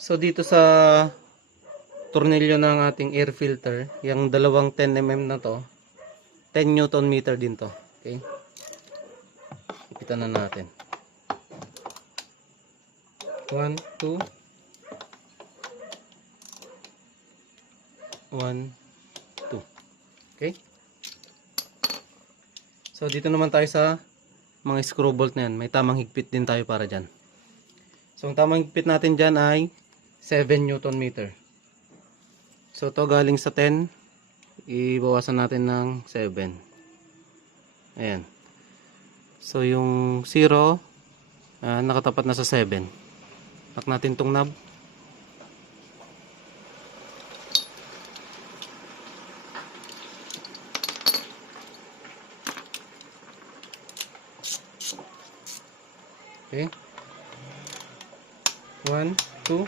So dito sa tornilyo ng ating air filter, yung dalawang 10 mm na to, 10 Newton meter din to. Okay? Ipitan na natin. 1, 2, 1, 2. Okay? So dito naman tayo sa mga screw bolt na yan. May tamang higpit din tayo para dyan. So ang tamang higpit natin dyan ay 7 Newton meter. So to galing sa 10, ibawasan natin ng 7. Ayan. So yung 0, nakatapat na sa 7. Lock natin tong knob. Okay. 1, 2.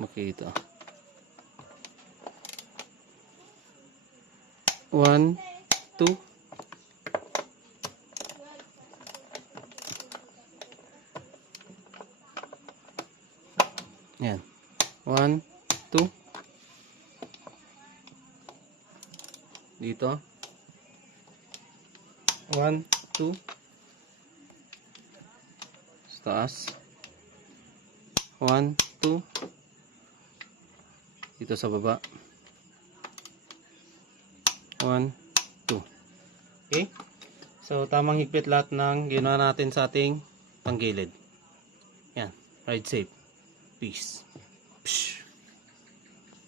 Makita. 1, 2. Yan. 1, 2. Dito. 1, 2. Sa taas. 1, 2. Dito sa baba. 1, 2. Okay? So, tamang higpit lahat ng ginawa natin sa ating panggilid. Yan. Ride safe. Peace. Psh.